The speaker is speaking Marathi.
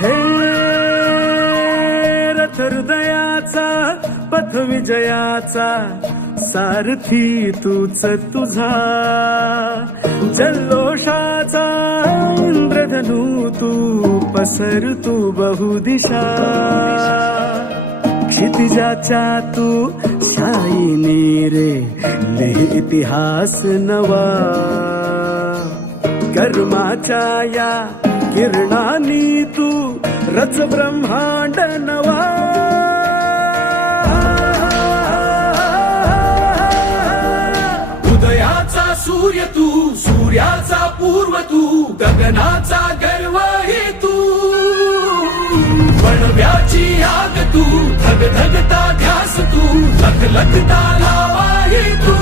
हे रथ हृदयाचा पथ विजयाचा सारथी तूच तुझा जल्लोषाचा इंद्रधनू तू पसर तू बहुदिशा क्षितिजाच्या तू शाईनी रे लिह इतिहास नवा कर्माच्या या किरणानी तू रच ब्रह्मांड नवा उदयाचा सूर्य तू सूर्याचा पूर्व तू गगनाचा गर्व हे तू बनव्याची आग तू धगधगता ध्यास तू लखलखता लावा हे तू